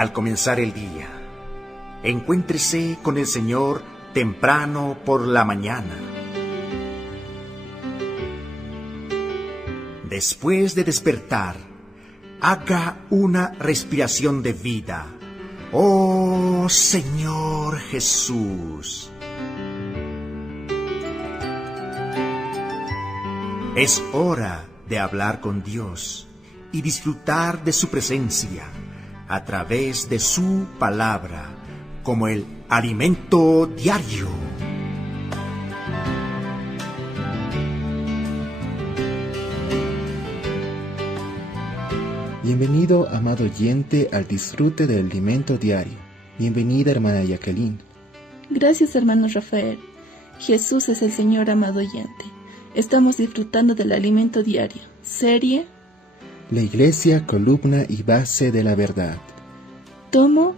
al comenzar el día. Encuéntrese con el Señor temprano por la mañana. Después de despertar, haga una respiración de vida. ¡Oh Señor Jesús! Es hora de hablar con Dios y disfrutar de su presencia a través de su palabra como el alimento diario. Bienvenido, amado oyente, al disfrute del alimento diario. Bienvenida, hermana Jacqueline. Gracias, hermano Rafael. Jesús es el Señor, amado oyente. Estamos disfrutando del alimento diario. Serie: La Iglesia, columna y base de la verdad. Tomo: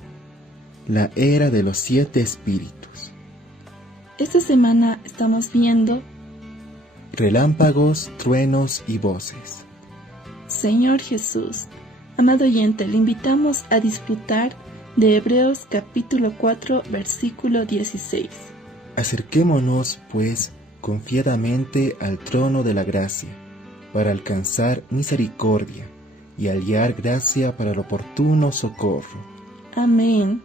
La era de los 7 espíritus. Esta semana estamos viendo Relámpagos, truenos y voces. Señor Jesús. Amado oyente, le invitamos a disfrutar de Hebreos capítulo 4, versículo 16. Acerquémonos, pues, confiadamente al trono de la gracia, para alcanzar misericordia y hallar gracia para el oportuno socorro. Amén.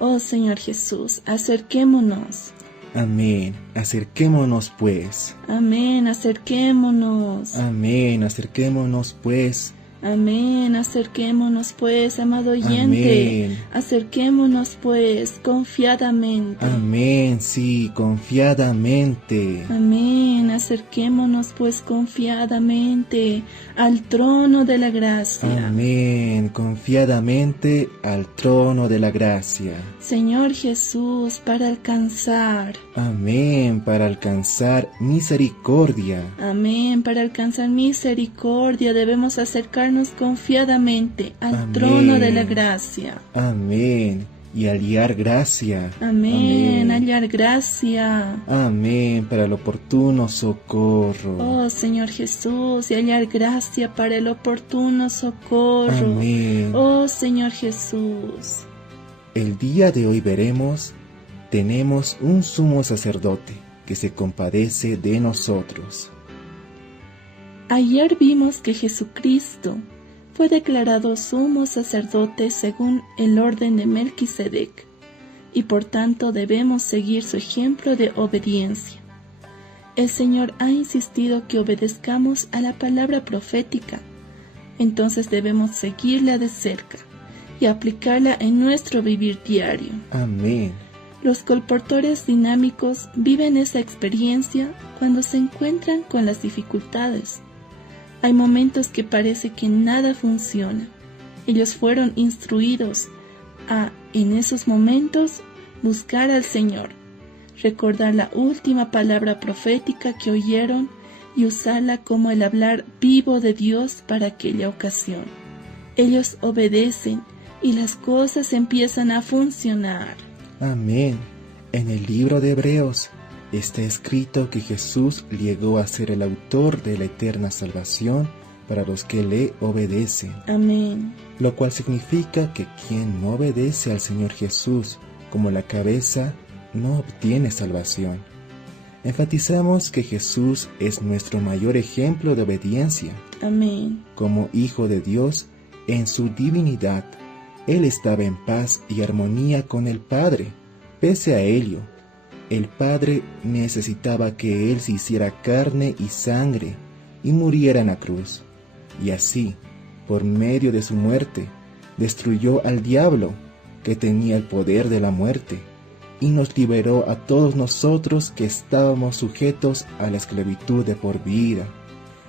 Oh Señor Jesús, acerquémonos. Amén. Acerquémonos, pues. Amén, acerquémonos. Amén. Acerquémonos, pues. Amén, acerquémonos pues, amado oyente. Amén. Acerquémonos pues, confiadamente. Amén, sí, confiadamente. Amén, acerquémonos pues confiadamente al trono de la gracia. Amén, confiadamente al trono de la gracia. Señor Jesús, para alcanzar. Amén, para alcanzar misericordia. Amén, para alcanzar misericordia debemos acercarnos confiadamente al Amén. trono de la gracia. Amén, y hallar gracia. Amén, hallar gracia. Amén, para el oportuno socorro. Oh Señor Jesús, y hallar gracia para el oportuno socorro. Amén. Oh Señor Jesús. El día de hoy veremos, tenemos un sumo sacerdote que se compadece de nosotros. Ayer vimos que Jesucristo fue declarado sumo sacerdote según el orden de Melquisedec, y por tanto debemos seguir su ejemplo de obediencia. El Señor ha insistido que obedezcamos a la palabra profética, entonces debemos seguirla de cerca y aplicarla en nuestro vivir diario. Amén. Los colportores dinámicos viven esa experiencia cuando se encuentran con las dificultades. Hay momentos que parece que nada funciona. Ellos fueron instruidos a, en esos momentos, buscar al Señor, recordar la última palabra profética que oyeron y usarla como el hablar vivo de Dios para aquella ocasión. Ellos obedecen y las cosas empiezan a funcionar. Amén. En el libro de Hebreos está escrito que Jesús llegó a ser el autor de la eterna salvación para los que le obedecen. Amén. Lo cual significa que quien no obedece al Señor Jesús como la cabeza no obtiene salvación. Enfatizamos que Jesús es nuestro mayor ejemplo de obediencia. Amén. Como Hijo de Dios, en su divinidad, Él estaba en paz y armonía con el Padre. Pese a ello, el Padre necesitaba que Él se hiciera carne y sangre y muriera en la cruz. Y así, por medio de su muerte, destruyó al diablo, que tenía el poder de la muerte, y nos liberó a todos nosotros que estábamos sujetos a la esclavitud de por vida.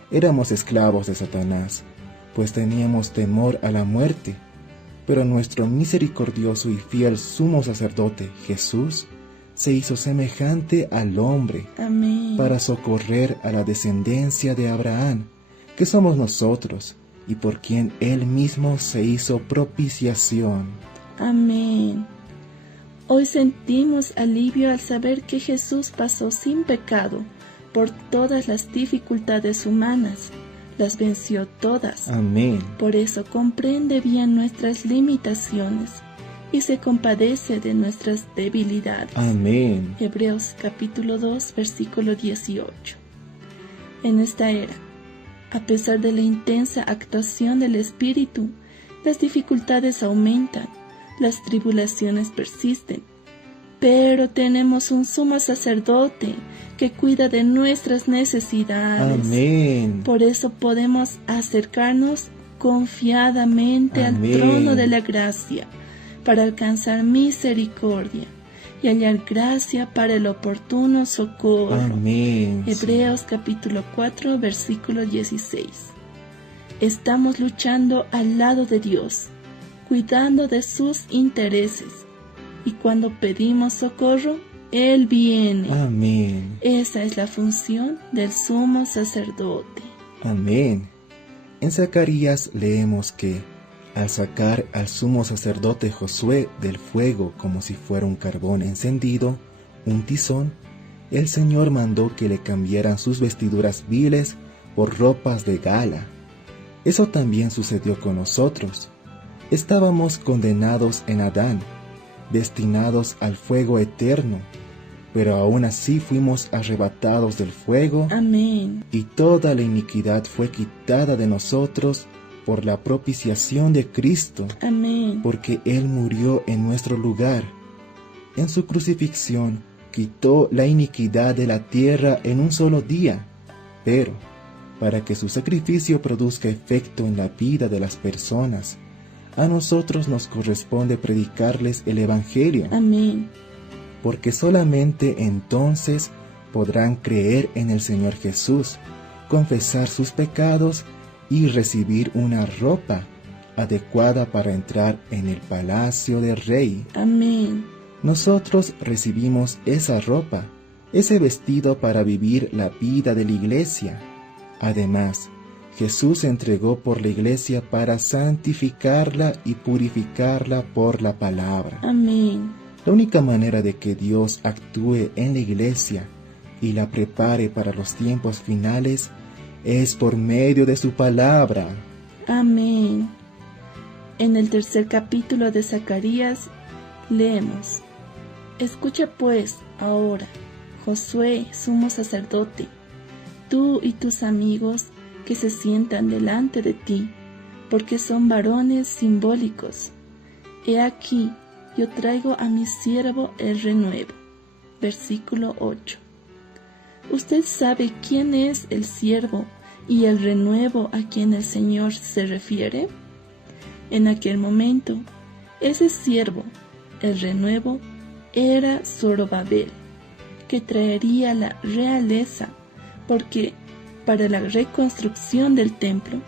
Éramos esclavos de Satanás, pues teníamos temor a la muerte. Pero nuestro misericordioso y fiel sumo sacerdote, Jesús, se hizo semejante al hombre. Amén. Para socorrer a la descendencia de Abraham, que somos nosotros, y por quien Él mismo se hizo propiciación. Amén. Hoy sentimos alivio al saber que Jesús pasó sin pecado por todas las dificultades humanas, las venció todas. Amén. Por eso comprende bien nuestras limitaciones y se compadece de nuestras debilidades. Amén. Hebreos capítulo 2, versículo 18. En esta era, a pesar de la intensa actuación del Espíritu, las dificultades aumentan, las tribulaciones persisten, pero tenemos un sumo sacerdote que cuida de nuestras necesidades. Amén. Por eso podemos acercarnos confiadamente al Amén. trono de la gracia para alcanzar misericordia y hallar gracia para el oportuno socorro. Amén. Hebreos capítulo 4, versículo 16. Estamos luchando al lado de Dios, cuidando de sus intereses, y cuando pedimos socorro, Él viene. Amén. Esa es la función del sumo sacerdote. Amén. En Zacarías leemos que, al sacar al sumo sacerdote Josué del fuego como si fuera un carbón encendido, un tizón, el Señor mandó que le cambiaran sus vestiduras viles por ropas de gala. Eso también sucedió con nosotros. Estábamos condenados en Adán, destinados al fuego eterno, pero aún así fuimos arrebatados del fuego. Amén. Y toda la iniquidad fue quitada de nosotros por la propiciación de Cristo, Amén. porque Él murió en nuestro lugar. En su crucifixión quitó la iniquidad de la tierra en un solo día, pero para que su sacrificio produzca efecto en la vida de las personas, a nosotros nos corresponde predicarles el Evangelio, Amén. porque solamente entonces podrán creer en el Señor Jesús, confesar sus pecados y recibir una ropa adecuada para entrar en el palacio del Rey. Amén. Nosotros recibimos esa ropa, ese vestido para vivir la vida de la iglesia. Además, Jesús se entregó por la iglesia para santificarla y purificarla por la palabra. Amén. La única manera de que Dios actúe en la iglesia y la prepare para los tiempos finales es por medio de su palabra. Amén. En el tercer capítulo de Zacarías leemos: Escucha pues ahora, Josué, sumo sacerdote, tú y tus amigos que se sientan delante de ti, porque son varones simbólicos. He aquí, yo traigo a mi siervo el renuevo. Versículo 8. ¿Usted sabe quién es el siervo y el renuevo a quien el Señor se refiere? En aquel momento, ese siervo, el renuevo, era Zorobabel, que traería la realeza, porque para la reconstrucción del templo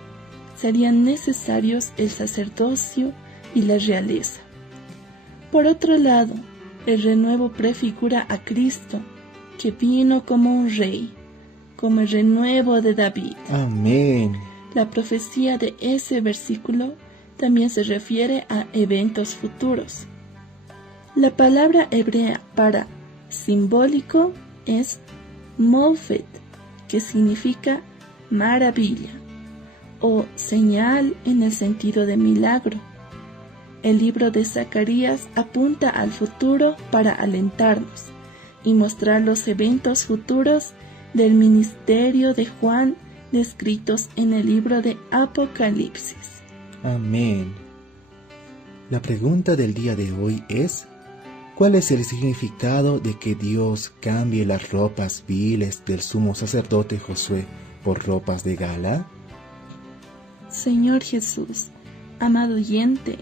serían necesarios el sacerdocio y la realeza. Por otro lado, el renuevo prefigura a Cristo, que vino como un rey, como el renuevo de David. Amén. La profecía de ese versículo también se refiere a eventos futuros. La palabra hebrea para simbólico es mofet, que significa maravilla, o señal en el sentido de milagro. El libro de Zacarías apunta al futuro para alentarnos y mostrar los eventos futuros del ministerio de Juan descritos en el libro de Apocalipsis. Amén. La pregunta del día de hoy es: ¿cuál es el significado de que Dios cambie las ropas viles del sumo sacerdote Josué por ropas de gala? Señor Jesús, amado oyente,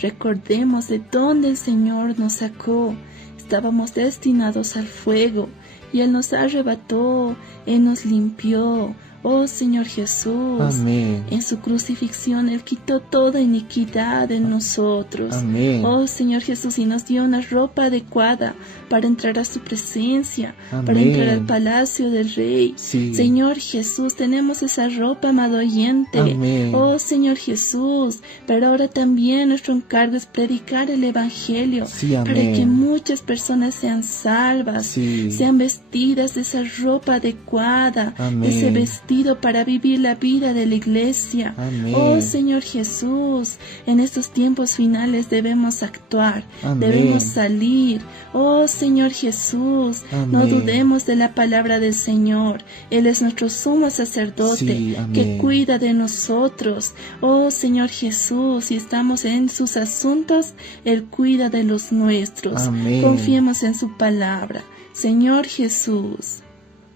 recordemos de dónde el Señor nos sacó. Estábamos destinados al fuego y Él nos arrebató, Él nos limpió. Oh Señor Jesús, Amén. En su crucifixión Él quitó toda iniquidad en nosotros. Amén. Oh Señor Jesús, y nos dio una ropa adecuada para entrar a su presencia, Amén. para entrar al palacio del Rey. Sí. Señor Jesús, tenemos esa ropa, amado oyente. Amén. Oh Señor Jesús, pero ahora también nuestro encargo es predicar el Evangelio, Sí, para amén. que muchas personas sean salvas, Sí. sean vestidas de esa ropa adecuada, Amén. ese vestido compartido para vivir la vida de la iglesia. Amén. Oh Señor Jesús, en estos tiempos finales debemos actuar, Amén. debemos salir. Oh Señor Jesús, no Amén. dudemos de la palabra del Señor. Él es nuestro sumo sacerdote, Sí, que amén. cuida de nosotros. Oh Señor Jesús, si estamos en sus asuntos, Él cuida de los nuestros. Amén. Confiemos en su palabra. Señor Jesús.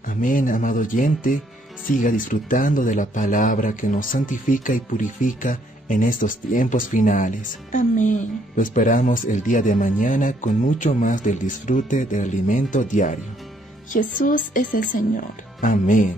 Amén, amado oyente, siga disfrutando de la palabra que nos santifica y purifica en estos tiempos finales. Amén. Lo esperamos el día de mañana con mucho más del disfrute del alimento diario. Jesús es el Señor. Amén.